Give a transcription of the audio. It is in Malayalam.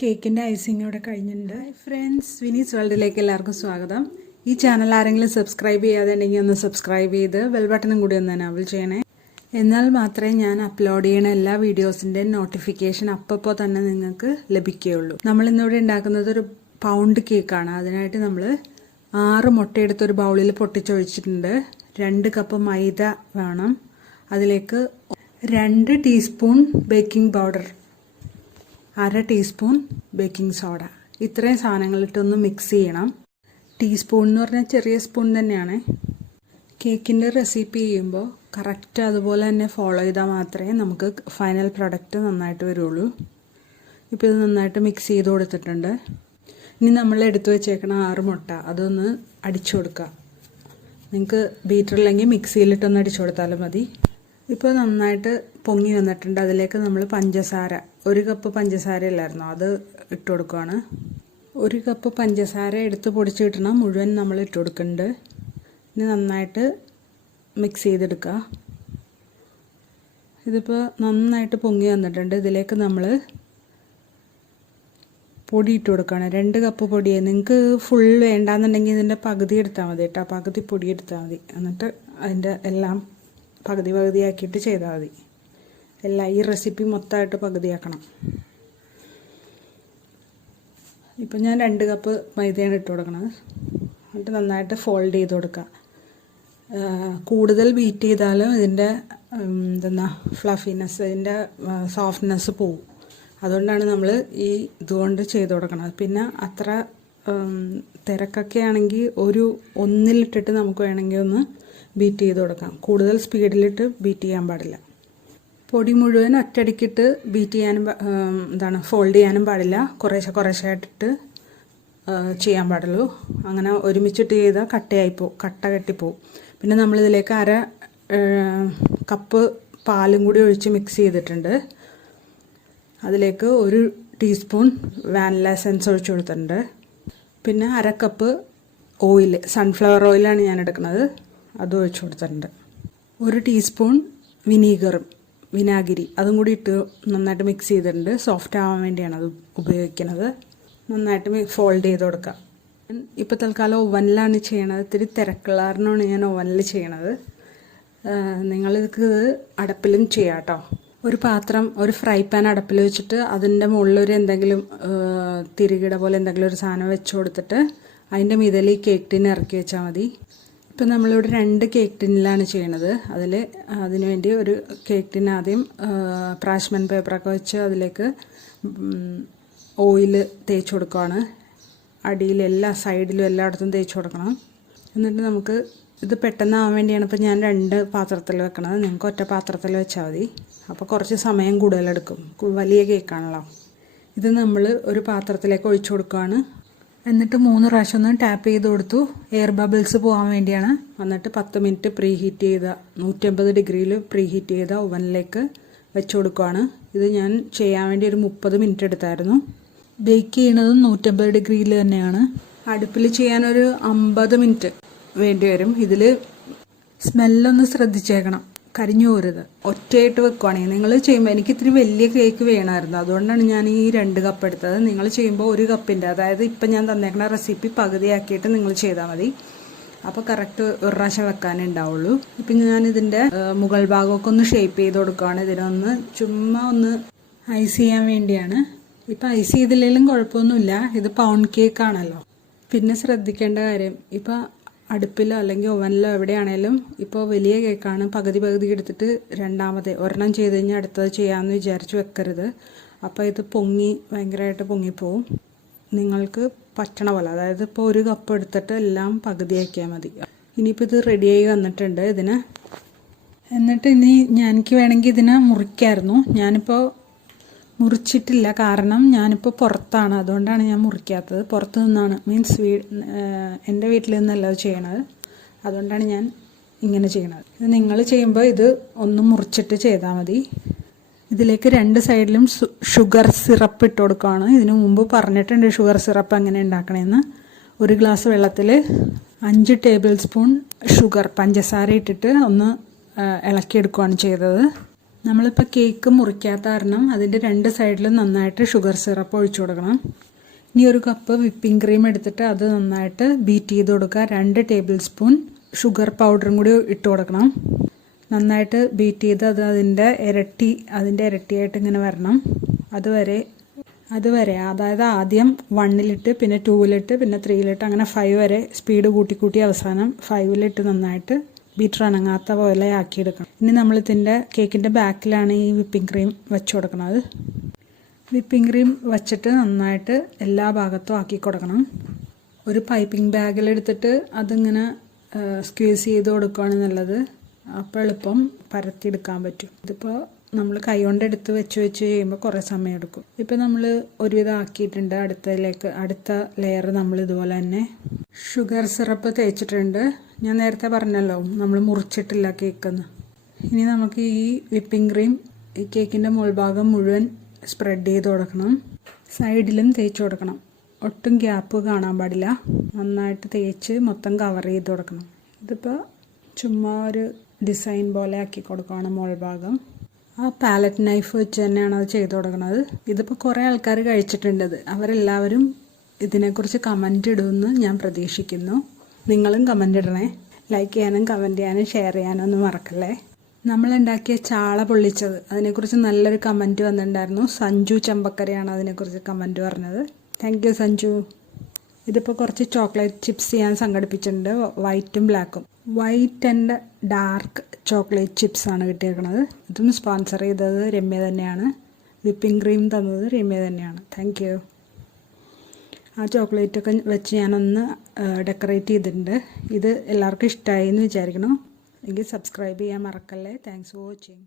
കേക്കിൻ്റെ ഐസിങ് ഇവിടെ കഴിഞ്ഞിട്ടുണ്ട്. ഫ്രണ്ട്സ്, വിനീസ് വേൾഡിലേക്ക് എല്ലാവർക്കും സ്വാഗതം. ഈ ചാനൽ ആരെങ്കിലും സബ്സ്ക്രൈബ് ചെയ്യാതെയുണ്ടെങ്കിൽ ഒന്ന് സബ്സ്ക്രൈബ് ചെയ്ത് ബെൽ ബട്ടണും കൂടി ഒന്ന് എനേബിൾ ചെയ്യണേ. എന്നാൽ മാത്രമേ ഞാൻ അപ്ലോഡ് ചെയ്യുന്ന എല്ലാ വീഡിയോസിൻ്റെയും നോട്ടിഫിക്കേഷൻ അപ്പോൾ തന്നെ നിങ്ങൾക്ക് ലഭിക്കുകയുള്ളൂ. നമ്മളിന്നിവിടെ ഉണ്ടാക്കുന്നത് ഒരു പൗണ്ട് കേക്കാണ്. അതിനായിട്ട് നമ്മൾ 6 മുട്ടയെടുത്ത് ഒരു ബൗളിൽ പൊട്ടിച്ചൊഴിച്ചിട്ടുണ്ട്. 2 കപ്പ് മൈദ വേണം. അതിലേക്ക് 2 teaspoon baking powder, 1/2 teaspoon baking soda. ഇത്രയും സാധനങ്ങളിട്ടൊന്ന് മിക്സ് ചെയ്യണം. ടീസ്പൂൺ എന്ന് പറഞ്ഞാൽ ചെറിയ സ്പൂൺ തന്നെയാണ്. കേക്കിൻ്റെ റെസിപ്പി ചെയ്യുമ്പോൾ കറക്റ്റ് അതുപോലെ തന്നെ ഫോളോ ചെയ്താൽ മാത്രമേ നമുക്ക് ഫൈനൽ പ്രൊഡക്റ്റ് നന്നായിട്ട് വരുള്ളൂ. ഇപ്പോൾ ഇത് നന്നായിട്ട് മിക്സ് ചെയ്ത് കൊടുത്തിട്ടുണ്ട്. ഇനി നമ്മൾ എടുത്തു വെച്ചേക്കണ 6 മുട്ട അതൊന്ന് അടിച്ചു കൊടുക്കുക. നിങ്ങൾക്ക് ബീറ്ററില്ലെങ്കിൽ മിക്സിയിലിട്ടൊന്ന് അടിച്ചു കൊടുത്താലും മതി. ഇപ്പോൾ നന്നായിട്ട് പൊങ്ങി വന്നിട്ടുണ്ട്. അതിലേക്ക് നമ്മൾ പഞ്ചസാര, 1 കപ്പ് പഞ്ചസാര അല്ലായിരുന്നു, അത് ഇട്ട് കൊടുക്കുകയാണ്. 1 കപ്പ് പഞ്ചസാര എടുത്ത് പൊടിച്ച് കിട്ടണം, മുഴുവൻ നമ്മൾ ഇട്ട് കൊടുക്കുന്നുണ്ട്. ഇനി നന്നായിട്ട് മിക്സ് ചെയ്തെടുക്കുക. ഇതിപ്പോൾ നന്നായിട്ട് പൊങ്ങി വന്നിട്ടുണ്ട്. ഇതിലേക്ക് നമ്മൾ പൊടി ഇട്ട് കൊടുക്കുകയാണ്. 2 കപ്പ് പൊടി. നിങ്ങൾക്ക് ഫുൾ വേണ്ടാന്നുണ്ടെങ്കിൽ ഇതിൻ്റെ പകുതി എടുത്താൽ മതി കേട്ടോ. പകുതി പൊടി എടുത്താൽ മതി. എന്നിട്ട് അതിൻ്റെ എല്ലാം പകുതിയാക്കിയിട്ട് ചെയ്താൽ മതി. ഈ റെസിപ്പി മൊത്തമായിട്ട് പകുതിയാക്കണം. ഇപ്പം ഞാൻ 2 കപ്പ് മൈദയാണ് ഇട്ട് കൊടുക്കുന്നത്. എന്നിട്ട് നന്നായിട്ട് ഫോൾഡ് ചെയ്ത് കൊടുക്കുക. കൂടുതൽ ബീറ്റ് ചെയ്താലും ഇതിൻ്റെ ഫ്ലഫിനെസ്, ഇതിൻ്റെ സോഫ്റ്റ്നെസ് പോവും. അതുകൊണ്ടാണ് നമ്മൾ ഇതുകൊണ്ട് ചെയ്ത് കൊടുക്കുന്നത്. പിന്നെ അത്ര തിരക്കൊക്കെ ആണെങ്കിൽ ഒന്നിലിട്ടിട്ട് നമുക്ക് വേണമെങ്കിൽ ഒന്ന് ബീറ്റ് ചെയ്ത് കൊടുക്കാം. കൂടുതൽ സ്പീഡിലിട്ട് ബീറ്റ് ചെയ്യാൻ പാടില്ല. പൊടി മുഴുവൻ ഒറ്റയടിക്കിട്ട് ബീറ്റ് ചെയ്യാനും ഫോൾഡ് ചെയ്യാനും പാടില്ല. കുറേശ്ശെ ആയിട്ടിട്ട് ചെയ്യാൻ പാടുള്ളൂ. അങ്ങനെ ഒരുമിച്ചിട്ട് ചെയ്താൽ കട്ട കെട്ടിപ്പോവും. പിന്നെ നമ്മളിതിലേക്ക് 1/2 കപ്പ് പാലും കൂടി ഒഴിച്ച് മിക്സ് ചെയ്തിട്ടുണ്ട്. അതിലേക്ക് 1 ടീസ്പൂൺ വാനില എസൻസ് ഒഴിച്ച് കൊടുത്തിട്ടുണ്ട്. പിന്നെ 1/2 കപ്പ് ഓയിൽ, സൺഫ്ലവർ ഓയിലാണ് ഞാൻ എടുക്കുന്നത്, അത് ഒഴിച്ച് കൊടുത്തിട്ടുണ്ട്. 1 ടീസ്പൂൺ വിനാഗിരി അതും കൂടി ഇട്ട് നന്നായിട്ട് മിക്സ് ചെയ്തിട്ടുണ്ട്. സോഫ്റ്റ് ആവാൻ വേണ്ടിയാണ് അത് ഉപയോഗിക്കുന്നത്. നന്നായിട്ട് ഫോൾഡ് ചെയ്ത് കൊടുക്കുക. ഇപ്പോൾ തൽക്കാലം ഓവനിലാണ് ചെയ്യണത്. ഇത്തിരി തിരക്കുള്ളാരനാണ് ഞാൻ ഓവനിൽ ചെയ്യണത്. നിങ്ങളിത് അടപ്പിലും ചെയ്യാം കേട്ടോ. ഒരു ഫ്രൈ പാൻ അടപ്പിൽ വെച്ചിട്ട് അതിൻ്റെ മുകളിലൊരു എന്തെങ്കിലും തിരികിട പോലെ എന്തെങ്കിലും ഒരു സാധനം വെച്ച് കൊടുത്തിട്ട് അതിൻ്റെ മീതയിൽ ഈ കേക്ക് ടിൻ ഇറക്കി വെച്ചാൽ മതി. ഇപ്പം നമ്മളിവിടെ 2 കേക്ക് ടിന്നിലാണ് ചെയ്യണത്. അതിനുവേണ്ടി ഒരു കേക്ക് ടിൻ ആദ്യം പാർച്ച്മെന്റ് പേപ്പറൊക്കെ വെച്ച് അതിലേക്ക് ഓയിൽ തേച്ച് കൊടുക്കുകയാണ്. അടിയിലെല്ലാ സൈഡിലും എല്ലായിടത്തും തേച്ച് കൊടുക്കണം. എന്നിട്ട് നമുക്ക് ഇത് പെട്ടെന്നാവാൻ വേണ്ടിയാണ് ഇപ്പോൾ ഞാൻ 2 പാത്രത്തിൽ വെക്കണത്. നിങ്ങൾക്ക് ഒറ്റ പാത്രത്തിൽ വെച്ചാൽ മതി. അപ്പോൾ കുറച്ച് സമയം കൂടുതലെടുക്കും. വലിയ കേക്കാണല്ലോ. ഇത് നമ്മൾ ഒരു പാത്രത്തിലേക്ക് ഒഴിച്ചു കൊടുക്കുകയാണ്. എന്നിട്ട് 3 പ്രാവശ്യം ഒന്ന് ടാപ്പ് ചെയ്ത് കൊടുത്തു. എയർ ബബിൾസ് പോകാൻ വേണ്ടിയാണ്. എന്നിട്ട് 10 മിനിറ്റ് പ്രീഹീറ്റ് ചെയ്ത 150 ഡിഗ്രിയിൽ പ്രീഹീറ്റ് ചെയ്ത ഓവനിലേക്ക് വെച്ച് കൊടുക്കുകയാണ്. ഇത് ഞാൻ ചെയ്യാൻ വേണ്ടി ഒരു 30 മിനിറ്റ് എടുത്തായിരുന്നു. ബേക്ക് ചെയ്യണതും 150 ഡിഗ്രിയിൽ തന്നെയാണ്. അടുപ്പിൽ ചെയ്യാനൊരു 50 മിനിറ്റ് വേണ്ടി വരും. ഇതിൽ സ്മെല്ലൊന്ന് ശ്രദ്ധിച്ചേക്കണം, കരിഞ്ഞു പോരുത്. ഒറ്റയായിട്ട് വെക്കുവാണെങ്കിൽ നിങ്ങൾ ചെയ്യുമ്പോൾ എനിക്ക് ഇത്തിരി വലിയ കേക്ക് വേണമായിരുന്നു, അതുകൊണ്ടാണ് ഞാൻ ഈ 2 കപ്പ് എടുത്തത്. നിങ്ങൾ ചെയ്യുമ്പോൾ 1 കപ്പിൻ്റെ, അതായത് ഇപ്പം ഞാൻ തന്നേക്കുന്ന റെസിപ്പി പകുതിയാക്കിയിട്ട് നിങ്ങൾ ചെയ്താൽ മതി. അപ്പോൾ കറക്റ്റ് ഒരു പ്രാവശ്യം വെക്കാനേ ഉണ്ടാവുള്ളൂ. ഇപ്പം ഞാൻ ഇതിൻ്റെ മുകൾ ഭാഗമൊക്കെ ഒന്ന് ഷേപ്പ് ചെയ്ത് കൊടുക്കുകയാണ്. ഇതിനൊന്ന് ചുമ്മാ ഒന്ന് ഐസ് ചെയ്യാൻ വേണ്ടിയാണ്. ഇപ്പം ഐസ് ചെയ്തില്ലെങ്കിലും കുഴപ്പമൊന്നുമില്ല. ഇത് പൗണ്ട് കേക്കാണല്ലോ. പിന്നെ ശ്രദ്ധിക്കേണ്ട കാര്യം, ഇപ്പം അടുപ്പിലോ അല്ലെങ്കിൽ ഓവനിലോ എവിടെയാണേലും ഇപ്പോൾ വലിയ കേക്കാണ്, പകുതി എടുത്തിട്ട് ഒരെണ്ണം ചെയ്ത് കഴിഞ്ഞാൽ അടുത്തത് ചെയ്യാമെന്ന് വിചാരിച്ച് വെക്കരുത്. അപ്പോൾ ഇത് ഭയങ്കരമായിട്ട് പൊങ്ങിപ്പോവും. നിങ്ങൾക്ക് പറ്റണ പോലെ, അതായത് ഇപ്പോൾ 1 കപ്പ് എടുത്തിട്ട് എല്ലാം പകുതിയാക്കിയാൽ മതി. ഇനിയിപ്പോൾ ഇത് റെഡിയായി വന്നിട്ടുണ്ട്. എന്നിട്ട് എനിക്ക് വേണമെങ്കിൽ ഇതിനെ മുറിക്കായിരുന്നു. ഞാനിപ്പോൾ മുറിച്ചിട്ടില്ല, കാരണം ഞാനിപ്പോൾ പുറത്താണ്, അതുകൊണ്ടാണ് ഞാൻ മുറിക്കാത്തത്. പുറത്ത് നിന്നാണ്, എൻ്റെ വീട്ടിൽ നിന്നല്ല ചെയ്യണത്. അതുകൊണ്ടാണ് ഞാൻ ഇങ്ങനെ ചെയ്യണത്. ഇത് നിങ്ങൾ ചെയ്യുമ്പോൾ ഇത് ഒന്ന് മുറിച്ചിട്ട് ചെയ്താൽ മതി. ഇതിലേക്ക് 2 സൈഡിലും ഷുഗർ സിറപ്പ് ഇട്ട് കൊടുക്കുകയാണ്. ഇതിനു മുമ്പ് പറഞ്ഞിട്ടുണ്ട് ഷുഗർ സിറപ്പ് എങ്ങനെ ഉണ്ടാക്കണമെന്ന്. 1 ഗ്ലാസ് വെള്ളത്തിൽ 5 ടേബിൾ സ്പൂൺ പഞ്ചസാര ഇട്ടിട്ട് ഒന്ന് ഇളക്കിയെടുക്കുകയാണ് ചെയ്തത്. നമ്മളിപ്പോൾ കേക്ക് മുറിക്കാത്ത കാരണം അതിൻ്റെ 2 സൈഡിലും നന്നായിട്ട് ഷുഗർ സിറപ്പ് ഒഴിച്ചു കൊടുക്കണം. ഇനി 1 കപ്പ് വിപ്പിംഗ് ക്രീം എടുത്തിട്ട് അത് നന്നായിട്ട് ബീറ്റ് ചെയ്ത് കൊടുക്കുക. 2 ടേബിൾ സ്പൂൺ ഷുഗർ പൗഡറും കൂടി ഇട്ട് കൊടുക്കണം. നന്നായിട്ട് ബീറ്റ് ചെയ്ത് അത് അതിൻ്റെ ഇരട്ടിയായിട്ട് ഇങ്ങനെ വരണം. അതുവരെ അതായത് ആദ്യം 1-ലിട്ട് പിന്നെ 2-ലിട്ട് പിന്നെ 3-ലിട്ട് അങ്ങനെ 5 വരെ സ്പീഡ് കൂട്ടി അവസാനം 5-ലിട്ട് നന്നായിട്ട് ബീറ്റർ അനങ്ങാത്ത പോലെ ആക്കിയെടുക്കണം. ഇനി നമ്മൾ ഇതിൻ്റെ കേക്കിൻ്റെ ബാക്കിലാണ് ഈ വിപ്പിംഗ് ക്രീം വെച്ച് കൊടുക്കുന്നത്. വിപ്പിംഗ് ക്രീം വച്ചിട്ട് നന്നായിട്ട് എല്ലാ ഭാഗത്തും ആക്കി കൊടുക്കണം. ഒരു പൈപ്പിംഗ് ബാഗിലെടുത്തിട്ട് അതിങ്ങനെ സ്ക്വീസ് ചെയ്ത് കൊടുക്കുകയാണ് നല്ലത്. അപ്പോൾ എളുപ്പം പരത്തിയെടുക്കാൻ പറ്റും. ഇതിപ്പോൾ നമ്മൾ കൈ കൊണ്ട് എടുത്ത് വെച്ച് ചെയ്യുമ്പോൾ കുറേ സമയം എടുക്കും. ഇപ്പോൾ നമ്മൾ ഒരുവിധം ആക്കിയിട്ടുണ്ട്. അടുത്ത ലെയർ നമ്മൾ ഇതുപോലെ തന്നെ ഷുഗർ സിറപ്പ് തേച്ചിട്ടുണ്ട്. ഞാൻ നേരത്തെ പറഞ്ഞല്ലോ നമ്മൾ മുറിച്ചിട്ടില്ല കേക്കെന്ന്. ഇനി നമുക്ക് ഈ വിപ്പിംഗ് ക്രീം ഈ കേക്കിൻ്റെ മുൾഭാഗം മുഴുവൻ സ്പ്രെഡ് ചെയ്ത് കൊടുക്കണം. സൈഡിലും തേച്ച് കൊടുക്കണം. ഒട്ടും ഗ്യാപ്പ് കാണാൻ പാടില്ല. നന്നായിട്ട് തേച്ച് മൊത്തം കവർ ചെയ്ത് കൊടുക്കണം. ഇതിപ്പോൾ ചുമ്മാ ഒരു ഡിസൈൻ പോലെ ആക്കി കൊടുക്കുകയാണ് മുൾഭാഗം. ആ പാലറ്റ് നൈഫ് വെച്ച് തന്നെയാണ് അത് ചെയ്ത് കൊടുക്കുന്നത്. ഇതിപ്പോൾ കുറേ ആൾക്കാർ കഴിച്ചിട്ടുണ്ട്. അവരെല്ലാവരും ഇതിനെക്കുറിച്ച് കമൻ്റ് ഇടുമെന്ന് ഞാൻ പ്രതീക്ഷിക്കുന്നു. നിങ്ങളും കമൻ്റ് ഇടണേ. ലൈക്ക് ചെയ്യാനും കമൻ്റ് ചെയ്യാനും ഷെയർ ചെയ്യാനും ഒന്നും മറക്കല്ലേ. നമ്മളുണ്ടാക്കിയ ചാള പൊള്ളിച്ചത് അതിനെക്കുറിച്ച് നല്ലൊരു കമൻറ്റ് വന്നിട്ടുണ്ടായിരുന്നു. സഞ്ജു ചമ്പക്കരയാണ് അതിനെക്കുറിച്ച് കമൻറ്റ് പറഞ്ഞത്. Thank you Sanju. ഇതിപ്പോൾ കുറച്ച് ചോക്ലേറ്റ് ചിപ്സ് ഞാൻ സംഘടിപ്പിച്ചിട്ടുണ്ട്. വൈറ്റും ബ്ലാക്കും. വൈറ്റ് ആൻഡ് ഡാർക്ക് ചോക്ലേറ്റ് ചിപ്സാണ് കിട്ടിയേക്കുന്നത്. ഇതും സ്പോൺസർ ചെയ്തത് രമ്യ തന്നെയാണ്. വിപ്പിംഗ് ക്രീം തന്നത് രമ്യ തന്നെയാണ്. Thank you. ആ ചോക്ലേറ്റൊക്കെ വെച്ച് ഞാനൊന്ന് ഡെക്കറേറ്റ് ചെയ്തിട്ടുണ്ട്. ഇത് എല്ലാവർക്കും ഇഷ്ടമായി എന്ന് വിചാരിക്കണം. എങ്കിൽ സബ്സ്ക്രൈബ് ചെയ്യാൻ മറക്കല്ലേ. Thanks for watching.